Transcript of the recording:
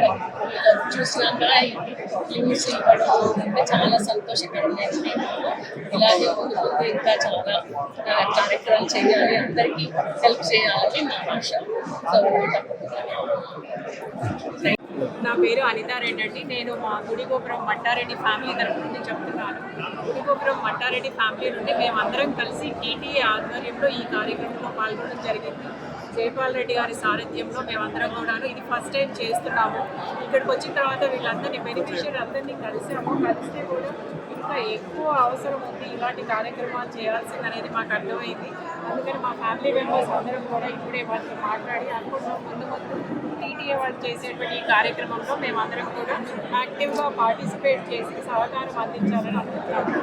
ఇక్కడ చూసినాక లిమ్స్ ఇవ్వడం అంటే చాలా సంతోషకరమైన ఇలాగే ముందు ముందు ఇంకా చాలా కార్యక్రమాలు చేయాలి, అందరికీ హెల్ప్ చేయాలని నా ఆశ. నా పేరు అనితా రెడ్డి అండి. నేను మా గుడిగోపురం మట్టారెడ్డి ఫ్యామిలీ తరఫు నుండి చెప్తున్నాను. గుడిగోపురం మట్టారెడ్డి ఫ్యామిలీ నుండి మేమందరం కలిసి టీటీఏ ఆధ్వర్యంలో ఈ కార్యక్రమంలో పాల్గొనడం జరిగింది. జైపాల్ రెడ్డి గారి సారథ్యంలో మేమందరం కూడా ఇది ఫస్ట్ టైం చేస్తున్నాము. ఇక్కడికి వచ్చిన తర్వాత వీళ్ళందరినీ బెనిఫిషియరీ అందరినీ కలిసాము. కలిస్తే కూడా ఇంకా ఎక్కువ అవసరం ఉంది, ఇలాంటి కార్యక్రమాలు చేయాల్సింది అనేది మాకు అర్థమైంది. అందుకని మా ఫ్యామిలీ మెంబర్స్ అందరం కూడా ఇప్పుడే వాళ్ళతో మాట్లాడి అనుకుంటున్నాం ముందు టీటీఏ వాళ్ళు చేసేటువంటి ఈ కార్యక్రమంలో మేమందరం కూడా యాక్టివ్గా పార్టిసిపేట్ చేసి సహకారం అందించాలని అనుకుంటున్నాము.